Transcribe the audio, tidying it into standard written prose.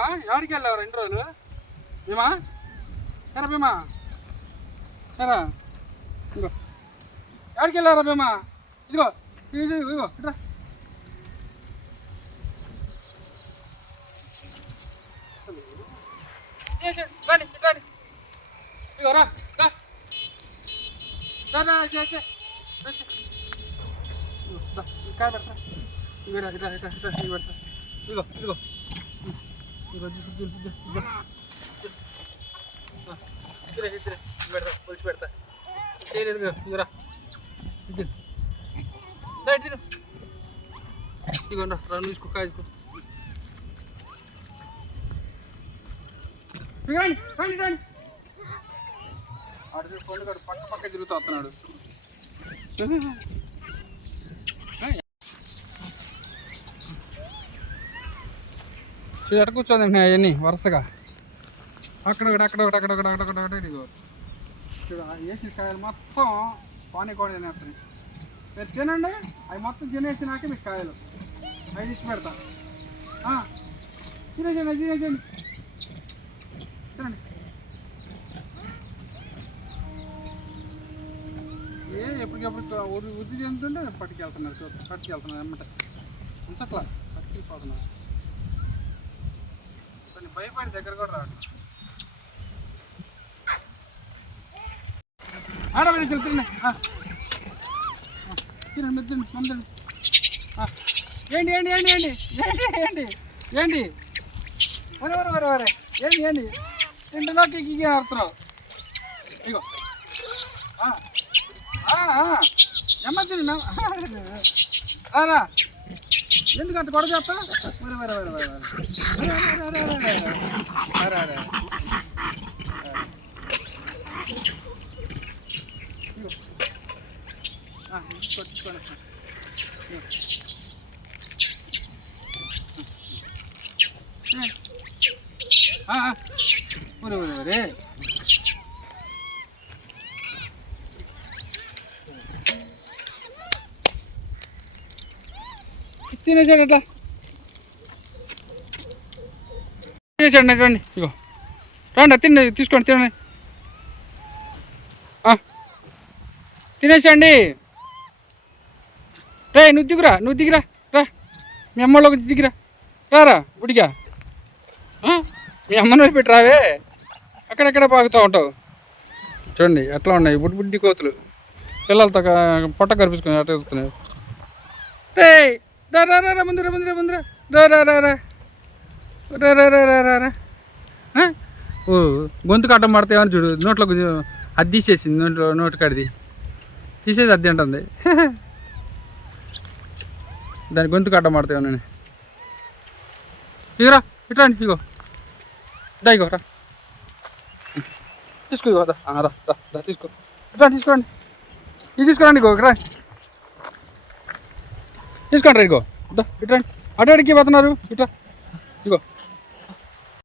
భీమా ఎవరికి వెళ్ళావు 2 రోజులు భీమా ఎరా భీమా ఎరా ఇదిగో ఎవరికి వెళ్ళారా భీమా ఇదిగో ఇదిగో ఇట్రా రాని రాని ఇదిగో రా కాయ పెడతా ఇదిగో ఇట్లా ఇట్లా ఇట్లా ఇవి పెడతా ఇదిగో ఇదిగో ఇద్దరే పెడతా పొలిచి పెడతా చేయలేదు ఇదిగోరా ఇది తిను ఇదిగో రా తీసుకో కాయ తీసుకో రాని రాని రాని ఆడు పండు కాడు పక్క తిరుగుతూ వస్తున్నాడు ఎక్కడ కూర్చోండి అవన్నీ వరుసగా అక్కడొకటి అక్కడొకటి అక్కడొకటి అక్కడొకటి ఇదిగో వేసిన కాయలు మొత్తం పానీ కూడా తినేస్తాయి మీరు తినండి అవి మొత్తం తినేసినాక మీకు కాయలు అవి ఇచ్చి పెడతా తినేసేయండి తినేసేయండి తినండి ఎప్పటికెప్పుడు వృద్ధి చెందుతుంటే పట్టుకెళ్తున్నారు అమ్మట ఉంచట్లా పట్టుకెళ్ళిపోతున్నారు కొన్ని భయపడి దగ్గర కూడా రాడు ఆడబడి తినండి తినండి తినండి ఏంటి ఏంటి ఏంటి ఏంటి ఏంటి ఏంటి ఏంటి వరే వరే వరే వరే ఏంటి ఏంటి ఇంటిలోకి గిగి ఆడుతున్నావు ఇగో నెమ్మది రా ఎందుకంటే గొడవ చేస్తా వరే వరే వరే వరే ఒరే తినేసాడు ఎట్లా తినేసాడు రండి ఇగో రండి తినండి తీసుకోండి తినండి తినేసండి రే నువ్వు దిగురా రా మీ అమ్మలోకి దిగిరా రారా గుడిగా మీ అమ్మని పెట్టి రావే అక్కడెక్కడ పాకుతూ ఉంటావు చూడండి ఎట్లా ఉన్నాయి బుడ్డి కోతులు పిల్లలతో పొట్ట కనిపించుకొని అట్లా వెళ్తున్నాయి రే రా రా రా ముందురా రా రా రా రా రా రా రా రా రా ఓ గొంతు కట్టం పడతాయని చూడు నోట్లోకి అది తీసేసింది నోటి కాడిది తీసేది అద్దె అంటుంది దాని గొంతు కట్టం పడతాయి నేను ఇగరా ఇట్లా ఇగో ఇగో రా తీసుకో ఇగో రా తీసుకో ఇట్లా తీసుకోండి ఇది తీసుకురండి ఇగో రా తీసుకోండి రా ఇగో ఇట్లా అటు అడిగి పోతున్నారు ఇట్లా ఇగో